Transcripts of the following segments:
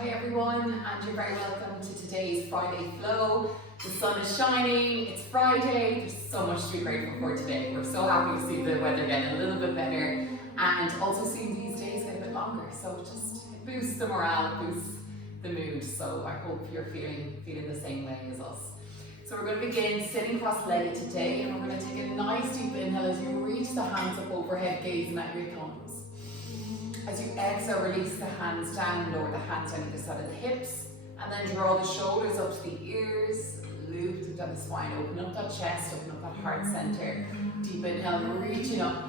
Hi everyone, and you're very welcome to today's Friday Flow. The sun is shining, it's Friday, there's so much to be grateful for today. We're so happy to see the weather getting a little bit better and also seeing these days get a bit longer. So it boosts the morale, it boosts the mood. So I hope you're feeling the same way as us. So we're going to begin sitting cross-legged today, and we're going to take a nice deep inhale as you reach the hands up overhead, gazing at your thumbs. As you exhale, release the hands down, lower the hands down either side of the hips, and then draw the shoulders up to the ears, loop them down the spine, open up that chest, open up that heart center. Deep inhale, reaching up,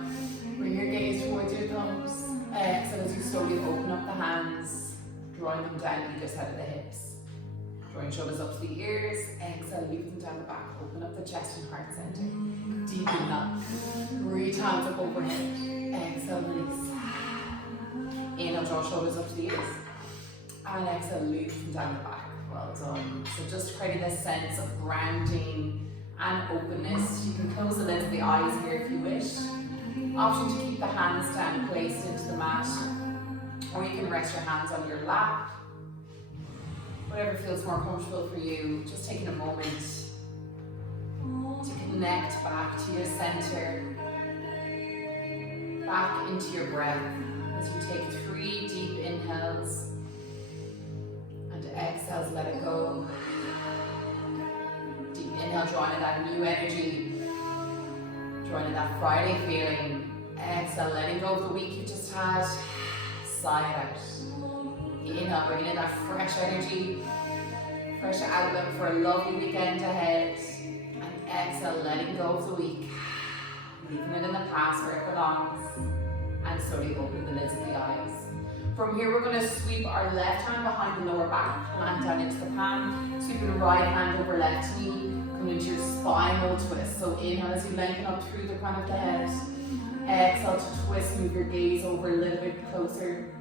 bring your gaze towards your thumbs. Exhale as you slowly open up the hands, drawing them down either side of the hips. Drawing shoulders up to the ears, exhale, loop them down the back, open up the chest and heart center. Deep inhale, reach hands up overhead, exhale, release. Inhale, draw shoulders up to the ears, and exhale, loop them down the back. Well done. So just creating this sense of grounding and openness. You can close the lids of the eyes here if you wish. Option to keep the hands down, placed into the mat, or you can rest your hands on your lap. Whatever feels more comfortable for you. Just taking a moment to connect back to your center, back into your breath. As you take 3 deep inhales and exhales, let it go. Deep inhale, drawing in that new energy, drawing in that Friday feeling. Exhale, letting go of the week you just had. Sigh it out. Inhale, bringing in that fresh energy, fresh outlook for a lovely weekend ahead. And exhale, letting go of the week, leaving it in the past where it belongs. And slowly open the lids of the eyes. From here, we're going to sweep our left hand behind the lower back, plant down into the palm, sweeping the right hand over left knee, coming into your spinal twist. So inhale as you lengthen up through the crown of the head. Exhale to twist, move your gaze over a little bit closer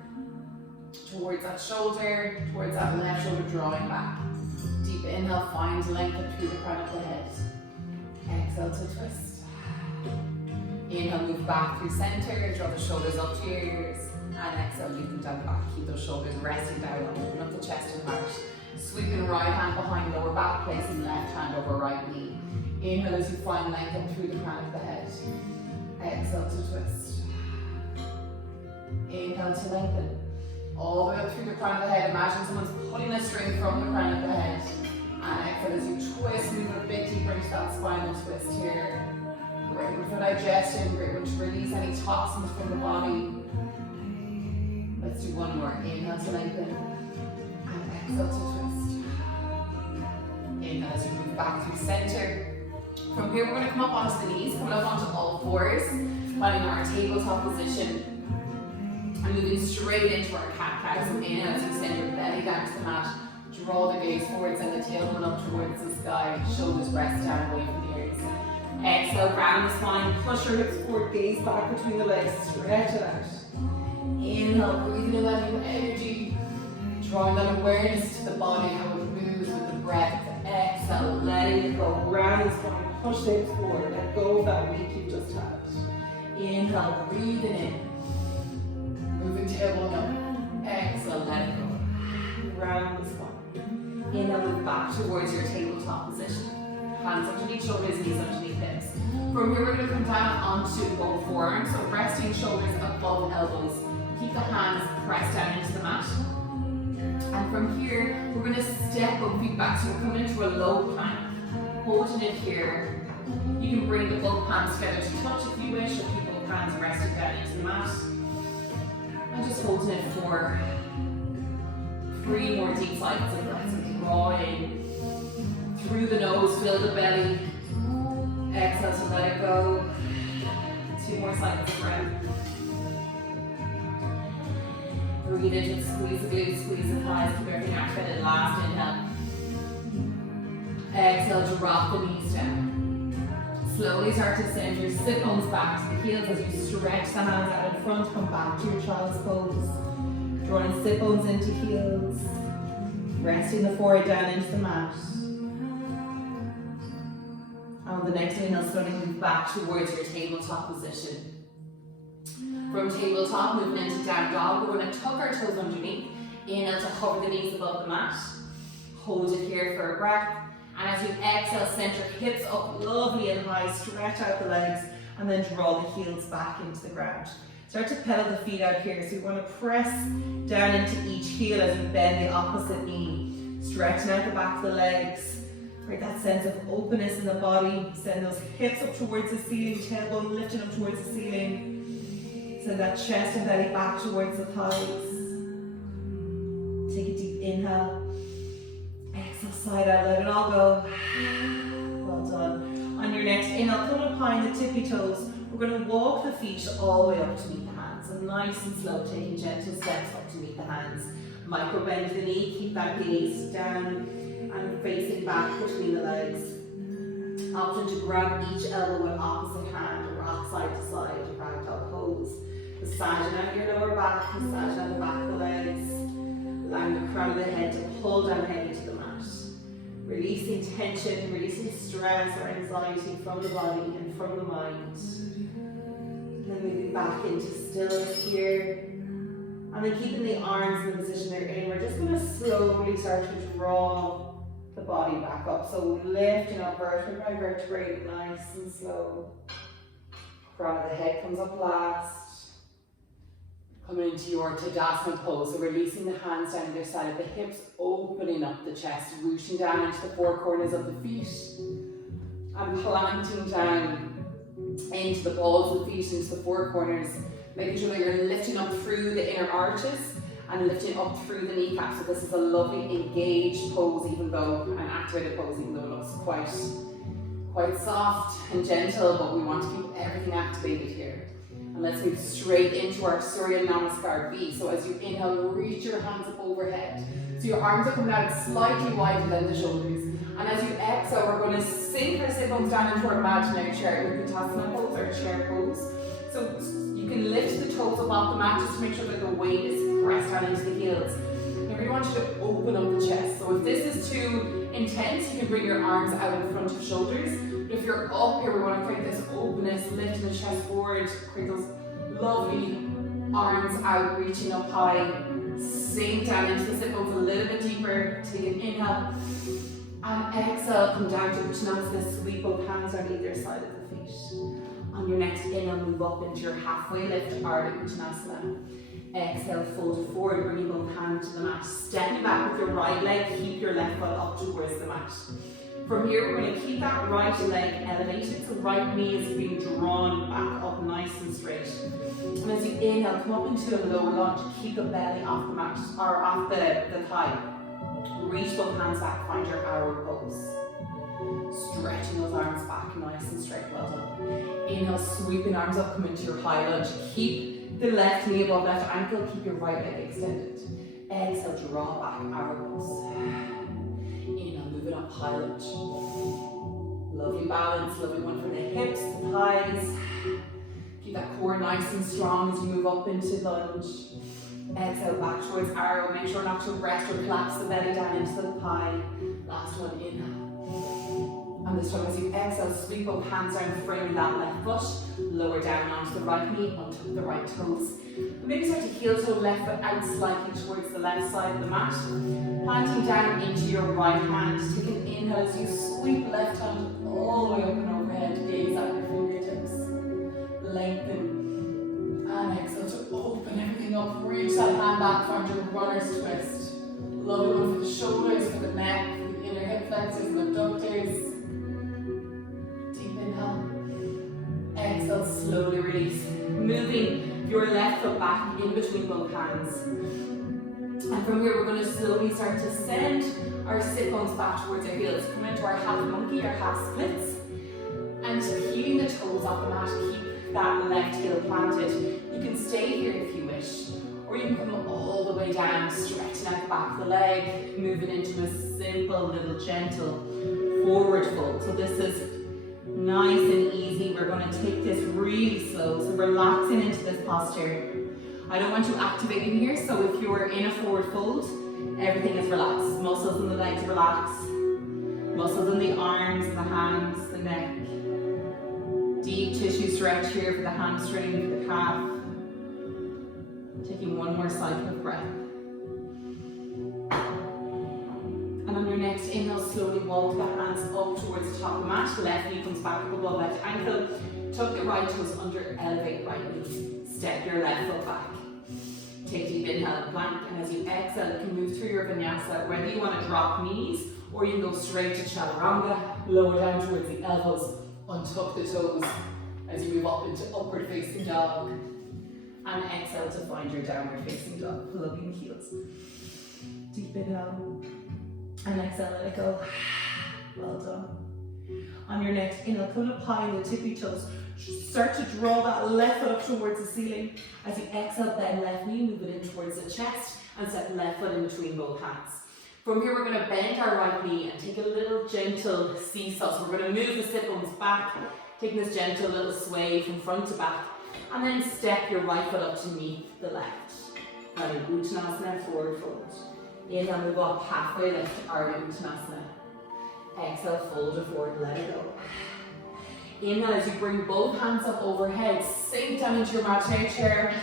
towards that shoulder, towards that left shoulder, drawing back. Deep inhale, find length up through the crown of the head. Exhale to twist. Inhale, move back through center, draw the shoulders up to your ears, and exhale, leave them down the back. Keep those shoulders resting down, open up the chest and heart. Sweeping right hand behind lower back, placing left hand over right knee. Inhale as you find length up through the crown of the head. Exhale to twist. Inhale to lengthen. All the way up through the crown of the head. Imagine someone's pulling a string from the crown of the head. And exhale as you twist, move a bit deeper into that spinal twist here. Great one for digestion, great one to release any toxins from the body. Let's do one more. Inhale to lengthen, and exhale to twist. Inhale as you move back through center. From here, we're going to come up onto the knees, coming up onto all fours, finding our tabletop position, and moving straight into our cat-cow. So inhale as you send your belly down to the mat, draw the gaze forwards and the tailbone up towards the sky, shoulders rest down away from the ears. Exhale, ground the spine, push your hips forward, gaze back between the legs, stretch it out. Inhale, breathing in that new energy, drawing that awareness to the body, how it moves with the breath. Exhale, letting it go, ground the spine, push the hips forward, let go of that week you just had. Inhale, breathing in, moving tailbone up. Exhale, let it go, ground the spine. Inhale, move back towards your tabletop position. Hands underneath shoulders, knees underneath hips. From here, we're going to come down onto both forearms, so resting shoulders above elbows. Keep the hands pressed down into the mat. And from here, we're going to step both feet back, so we're coming into a low plank. Holding it here. You can bring the both palms together to touch if you wish, or keep both hands rested down into the mat. And just holding it for 3 more deep cycles of breath. So draw in. Through the nose, fill the belly. Exhale to let it go. 2 more cycles of breath. Breathe in, squeeze the glutes, squeeze the thighs, keep everything activated. Last inhale. Exhale, drop the knees down. Slowly start to send your sit bones back to the heels as you stretch the hands out in front. Come back to your child's pose. Drawing sit bones into heels. Resting the forehead down into the mat. On the next inhale, slowly move back towards your tabletop position. From tabletop, moving into down dog, we're going to tuck our toes underneath. Inhale to hover the knees above the mat. Hold it here for a breath. And as you exhale, send your hips up lovely and high, stretch out the legs, and then draw the heels back into the ground. Start to pedal the feet out here. So you want to press down into each heel as you bend the opposite knee. Stretching out the back of the legs. Create that sense of openness in the body. Send those hips up towards the ceiling, tailbone lifting up towards the ceiling. Send that chest and belly back towards the thighs. Take a deep inhale. Exhale, side out, let it all go. Well done. On your next inhale, come up behind the tippy toes. We're going to walk the feet all the way up to meet the hands. So nice and slow, taking gentle steps up to meet the hands. Micro bend the knee, keep that gaze down and facing back between the legs. Option to grab each elbow with opposite hand, rock side to side, ragdoll pose. Massaging out your lower back, massaging out the back of the legs. Allowing the crown of the head to pull down heavy to the mat. Releasing tension, releasing stress or anxiety from the body and from the mind. And then moving back into stillness here. And then keeping the arms in the position they're in, we're just going to slowly start to draw the body back up. So lifting up vertebrae by vertebrae, nice and slow. Crown of the head comes up last. Coming into your Tadasana pose, so releasing the hands down either side of the hips, opening up the chest, rooting down into the four corners of the feet, and planting down into the balls of the feet, into the four corners, making sure that you're lifting up through the inner arches and lifting up through the kneecaps. So this is a lovely engaged pose, even though an activated pose, even though it looks quite soft and gentle, but we want to keep everything activated here. And let's move straight into our Surya Namaskar V. So as you inhale, reach your hands up overhead. So your arms are coming out slightly wider than the shoulders. And as you exhale, we're going to sink our sit bones down into our imaginary chair, Utkatasana pose or chair pose. So you can lift the toes up off the mat just to make sure that the weight is pressed down into the heels. I really want you to open up the chest. So if this is too intense, you can bring your arms out in front of shoulders. But if you're up here, we want to create this openness, lifting the chest forward, create those lovely arms out, reaching up high. Sink down into the sit bones a little bit deeper. Take an inhale. And exhale, come down to Uttanasana, sweep both hands on either side of the feet. On your next inhale, move up into your halfway lift, Ardha Uttanasana. Exhale, fold it forward, bringing both hands to the mat. Stepping back with your right leg, keep your left foot up towards the mat. From here, we're going to keep that right leg elevated, so right knee is being drawn back up nice and straight. And as you inhale, come up into a low lunge, keep the belly off the mat, or off the thigh. Reach both hands back, find your arrow pose. Stretching those arms back nice and straight, well done. Inhale, sweeping arms up, come into your high lunge. Keep the left knee above left ankle, keep your right leg extended. Exhale, draw back, arrow pose. Inhale, move it up, high lunge. Lovely balance, lovely one from the hips, the thighs. Keep that core nice and strong as you move up into lunge. Exhale, back towards arrow. Make sure not to rest or collapse the belly down into the thigh. Last one, inhale. And this time as you exhale, sweep both hands down, framing that left foot. Lower down onto the right knee, onto the right toes. Maybe start to heel toe left foot out slightly towards the left side of the mat. Planting down into your right hand. Take an inhale as you sweep left hand all the way up and overhead. Gaze at your fingertips. Lengthen. And exhale to open everything up. Reach that hand back, find your runner's twist. Lovely one for the shoulders, for the neck, for the inner hip flexors and abductors. Deep inhale. Exhale, slowly release. Moving your left foot back in between both hands. And from here, we're going to slowly start to send our sit bones back towards our heels. Come into our half monkey or half splits. And keeping the toes off the mat, keep that left heel planted. You can stay here if you wish. Or you can come all the way down, stretching out the back of the leg, moving into a simple little gentle forward fold. So this is nice and easy. We're going to take this really slow. So relaxing into this posture. I don't want you activating here, so if you're in a forward fold, everything is relaxed. Muscles in the legs relax. Muscles in the arms, the hands, the neck. Deep tissue stretch here for the hamstring, for the calf. Taking one more cycle of breath. next inhale, slowly walk the hands up towards the top of the mat. Left knee comes back up above left ankle. Tuck the right toes under, elevate right knee. Step your left foot back. Take deep inhale, plank, and as you exhale, you can move through your vinyasa. Whether you want to drop knees or you can go straight to chaturanga, lower down towards the elbows, untuck the toes as you move up into upward facing dog. And exhale to find your downward facing dog, plugging heels. Deep inhale, and exhale, let it go. Well done. On your next inhale, come up high in the tippy toes. Start to draw that left foot up towards the ceiling. As you exhale, bend left knee, move it in towards the chest, and set left foot in between both hands. From here, we're going to bend our right knee and take a little gentle seesaw. So we're going to move the sit bones back, taking this gentle little sway from front to back, and then step your right foot up to meet the left. Now, Uttanasana, forward fold. Inhale, move up halfway lift, Ardha Uttanasana. Exhale, fold it forward, let it go. Inhale as you bring both hands up overhead, sink down into your mat chair.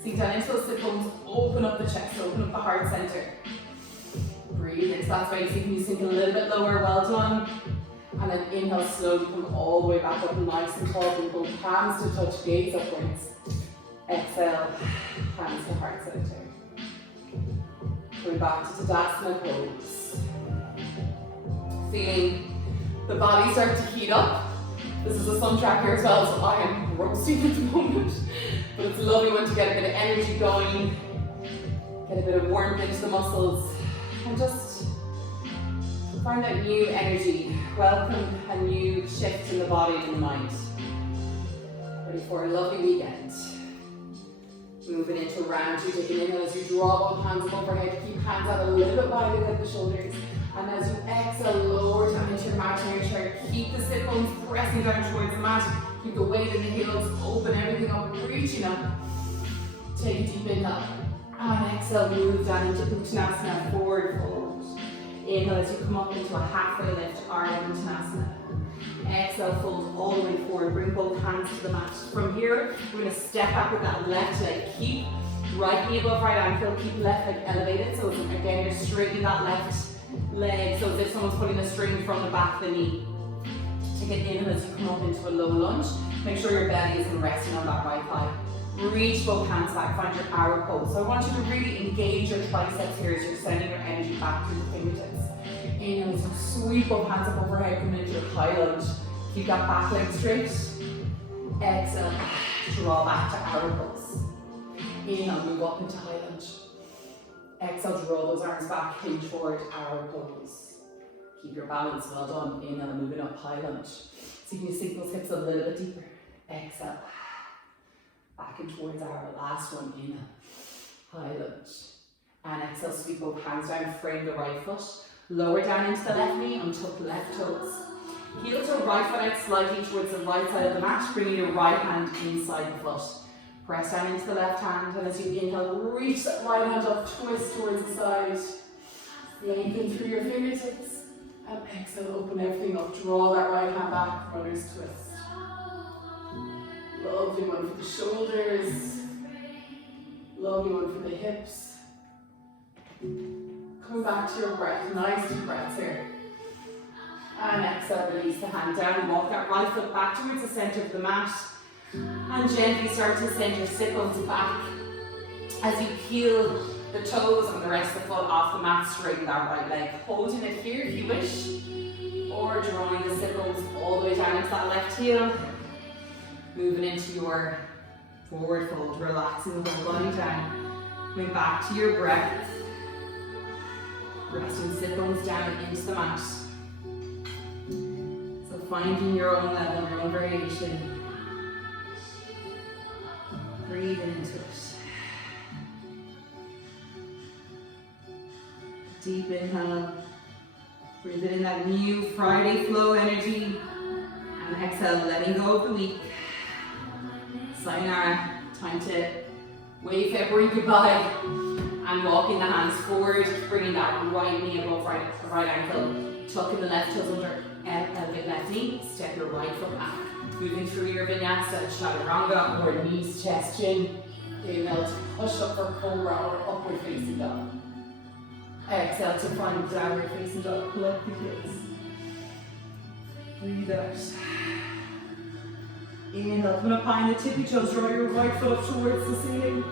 Sink down into those sit bones, open up the chest, open up the heart center. Breathe into that space, you can sink a little bit lower, well done. And then inhale, slowly come all the way back up, nice and tall, bring both hands to touch, gaze upwards. Exhale, hands to heart center. Going back to Tadasana pose. Feeling the body start to heat up. This is a sun tracker as well, so I am roasting at the moment. But it's a lovely one to get a bit of energy going, get a bit of warmth into the muscles, and just find that new energy. Welcome a new shift in the body and the mind. Ready for a lovely weekend. Moving into round two, take an inhale as you draw both hands up overhead. Keep hands out a little bit wider than the shoulders. And as you exhale, lower down into your imaginary chair. Keep the sit bones pressing down towards the mat. Keep the weight in the heels, open everything up, reaching up. Take a deep inhale. And exhale, move down into Uttanasana, forward fold. Inhale as you come up into a halfway lift, Ardha Uttanasana. Exhale, fold all the way forward, bring both hands to the mat. From here, we're going to step back with that left leg. Keep right knee above right ankle, keep left leg elevated. So again, you're straightening that left leg, so as if someone's pulling a string from the back of the knee. Take an inhale as you come up into a low lunge. Make sure your belly isn't resting on that right thigh. Reach both hands back, find your arrow pose. So I want you to really engage your triceps here as you're sending your energy back through the fingertips. Inhale as you sweep both hands up overhead, come into your high lunge. Keep that back leg straight. Exhale, draw back to arrow pose. Inhale, move up into high lunge. Exhale, draw those arms back, hinge forward, arrow pose. Keep your balance, well done. Inhale, moving up, high lunge. So you can sink those hips a little bit deeper. Exhale, back and towards arrow. Last one, inhale, high lunge. And exhale, sweep both hands down, frame the right foot. Lower down into the left knee, untuck the left toes. Heel to right foot out slightly towards the right side of the mat, bringing your right hand inside the foot. Press down into the left hand, and as you inhale, reach that right hand up, twist towards the side. Lengthen through your fingertips, and exhale, open everything up. Draw that right hand back, runner's twist. Lovely one for the shoulders. Lovely one for the hips. Come back to your breath, nice deep breaths here. And exhale, release the hand down, walk that right foot back towards the center of the mat. And gently start to send your sit bones back. As you peel the toes and the rest of the foot off the mat, straighten that right leg. Holding it here if you wish. Or drawing the sit bones all the way down into that left heel. Moving into your forward fold, relaxing the whole body down. Coming back to your breath. Resting sit bones down into the mat. So finding your own level, your own variation. Breathe into it. Deep inhale. Breathe in that new Friday flow energy. And exhale, letting go of the week. Sayonara. Time to wave February goodbye. And walking the hands forward, bringing that right knee above right ankle. Tucking the left toes under, elevate left knee. Step your right foot back. Moving through your vinyasa, chaturanga, or knees, chest, chin. Inhale to push up for cobra or upward facing dog. Exhale to find downward facing dog. Pull up the heels. Breathe out. Inhale, come up behind the tippy toes. Draw your right foot up towards the ceiling.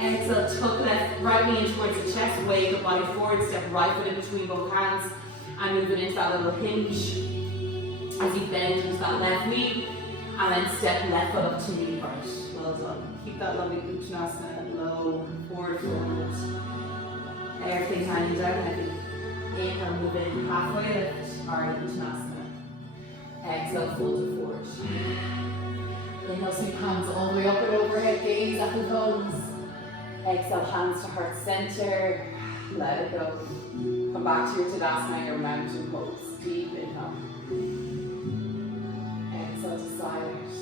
Exhale, tuck left, right knee in towards the chest. Wave the body forward. Step right foot in between both hands. And moving into that little hinge. As you bend into that left knee. And then step left foot up to knee right. Well done. Keep that lovely Uttanasana low, forward fold. Everything hanging down heavy. Inhale, move in halfway lift, or Uttanasana. Exhale, fold it forward. Inhale, sweep hands all the way up and overhead, gaze at the thumbs. Exhale, hands to heart center. Let it go. Come back to your Tadasana, your mountain pose. Deep inhale. Exhale to side out.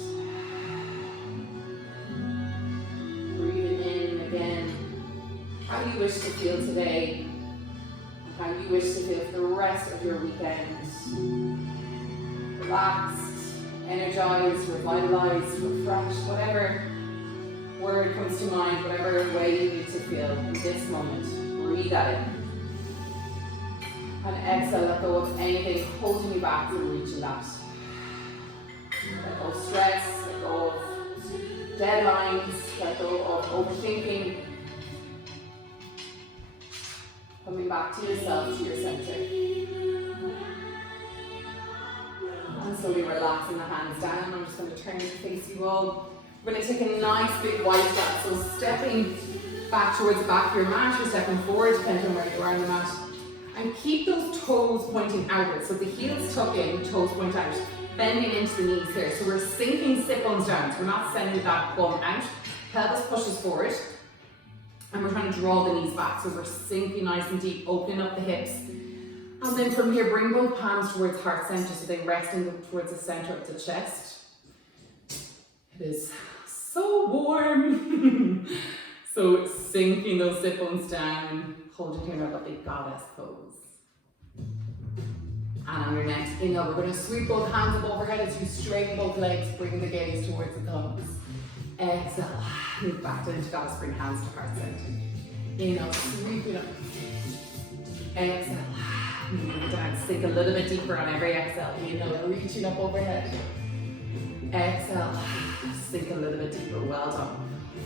Breathing in again. How you wish to feel today, how you wish to feel for the rest of your weekend. Relaxed, energized, revitalized, refreshed, whatever word comes to mind, whatever way you need to feel in this moment. Breathe at it. And exhale, let go of anything holding you back from reaching that. Let go of stress, let go of deadlines, let go of overthinking. Coming back to yourself, to your center. And slowly relaxing the hands down. I'm just going to turn to face you all. We're going to take a nice big wide step. So stepping back towards the back of your mat, or stepping forward, depending on where you are on the mat. And keep those toes pointing outwards. So the heels tuck in, toes point out. Bending into the knees here. So we're sinking sit bones down. So we're not sending that bum out. Pelvis pushes forward. And we're trying to draw the knees back, so we're sinking nice and deep, opening up the hips. And then from here, bring both palms towards heart center, so they rest towards the center of the chest. It is so warm. So sinking those sit bones down, holding here a big goddess pose. And on your next inhale, we're going to sweep both hands up overhead as you straighten both legs, bring the gaze towards the thumbs. Exhale, move back to into goddess, bring hands to heart center. Inhale, sweep it up. Exhale, move it down, sink a little bit deeper on every exhale. Inhale, reaching up overhead. Exhale, sink a little bit deeper, well done.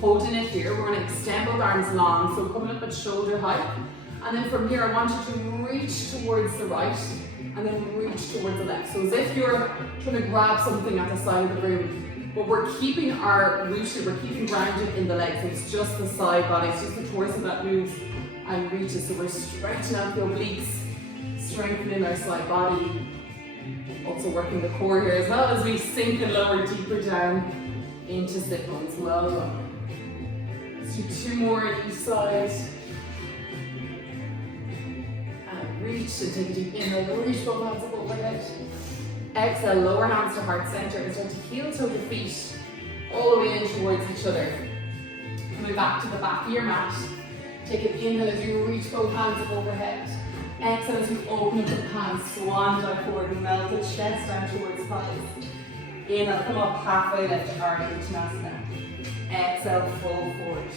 Holding it here, we're going to extend both arms long, so coming up at shoulder height. And then from here, I want you to reach towards the right, and then reach towards the left. So as if you're trying to grab something at the side of the room. But we're keeping our rooted, we're keeping grounded in the legs. It's just the side body, it's just the torso that moves and reaches. So we're stretching out the obliques, strengthening our side body. Also working the core here as well as we sink and lower deeper down into sit bones. Well done. Let's do two more on each side. And reach and take a deep inhale, reach both hands up overhead. Exhale, lower hands to heart center and start to heel toe the feet all the way in towards each other. Coming back to the back of your mat. Take an inhale as you reach both hands up overhead. Exhale as you open up the hands, swan dive forward and melt the chest down towards thighs. Inhale, come up halfway lift to Ardha Uttanasana. Exhale, fold forward.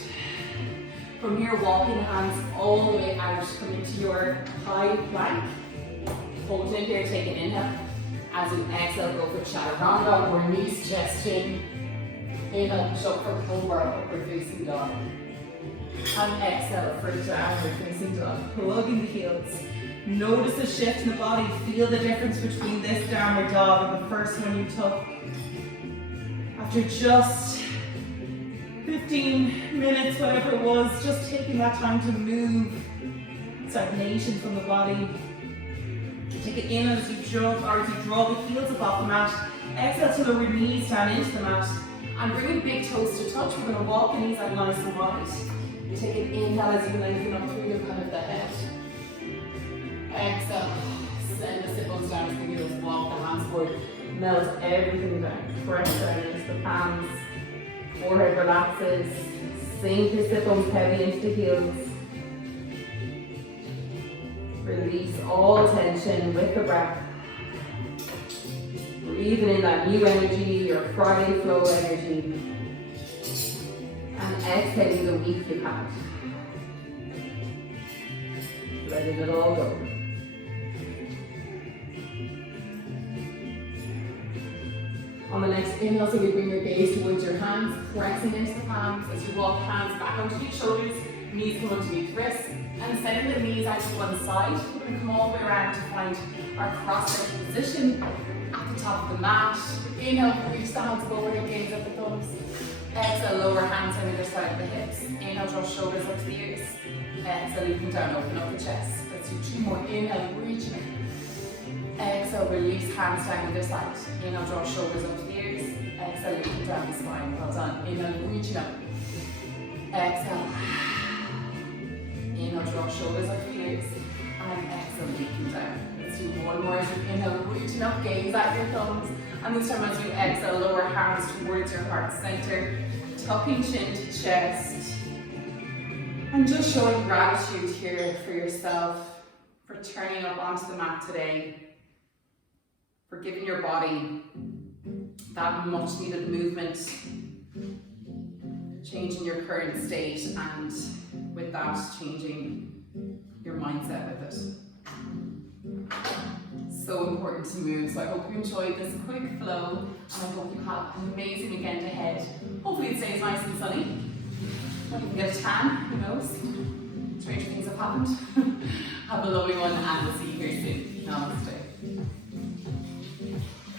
From here, walking the hands all the way out, come into your high plank. Hold in here, take an inhale. As you exhale, go for Chaturanga, or knees, chest in. Inhale, push up for cobra, upward facing dog. And exhale for downward facing dog. Plugging the heels. Notice the shift in the body. Feel the difference between this downward dog and the first one you took. After just 15 minutes, whatever it was, just taking that time to move stagnation from the body. Take it in as you jump or as you draw the heels up off the mat. Exhale to lower your knees down into the mat. And bring your big toes to touch. We're going to walk the knees out nice and wide. Take an inhale as you lengthen up through the crown of the head. Exhale. Send the sit bones down as the heels. Walk the hands forward. Melt everything down. Press down into the palms. Forehead relaxes. Sink your sit bones heavy into the heels. Release all tension with the breath. Breathing in that new energy, your Friday flow energy. And exhaling the week you had. letting it all go. On the next inhale, so we bring your gaze towards your hands, pressing into the palms as you walk hands back onto your shoulders, knees come underneath wrists, and sending the knees out to one side. We're going to come all the way around to find our cross-legged position at the top of the mat. Inhale, reach the hands forward and gaze at the thumbs. Exhale, lower hands on either side of the hips. Inhale, draw shoulders up to the ears. Exhale, loop them down, open up the chest. Let's do 2 more. Inhale, reaching in. Exhale, release hands down either side. Inhale, draw shoulders up to the ears. Exhale, loop down the spine. Well done. Inhale, reaching up. Exhale. Inhale, draw shoulders up to the ears. And exhale, loop down. Let's do 1 more. As you inhale, reaching up, gaze at your thumbs. And this time as you exhale, lower hands towards your heart center. Tucking chin to chest. And just showing gratitude here for yourself, for turning up onto the mat today, for giving your body that much needed movement, changing your current state, and with that, changing your mindset with it. So important to move, so I hope you enjoyed this quick flow, and I hope you have an amazing weekend ahead. Hopefully it stays nice and sunny. Well, you can get a tan, who knows? Stranger things have happened. Have a lovely one, and we'll see you here soon. Namaste.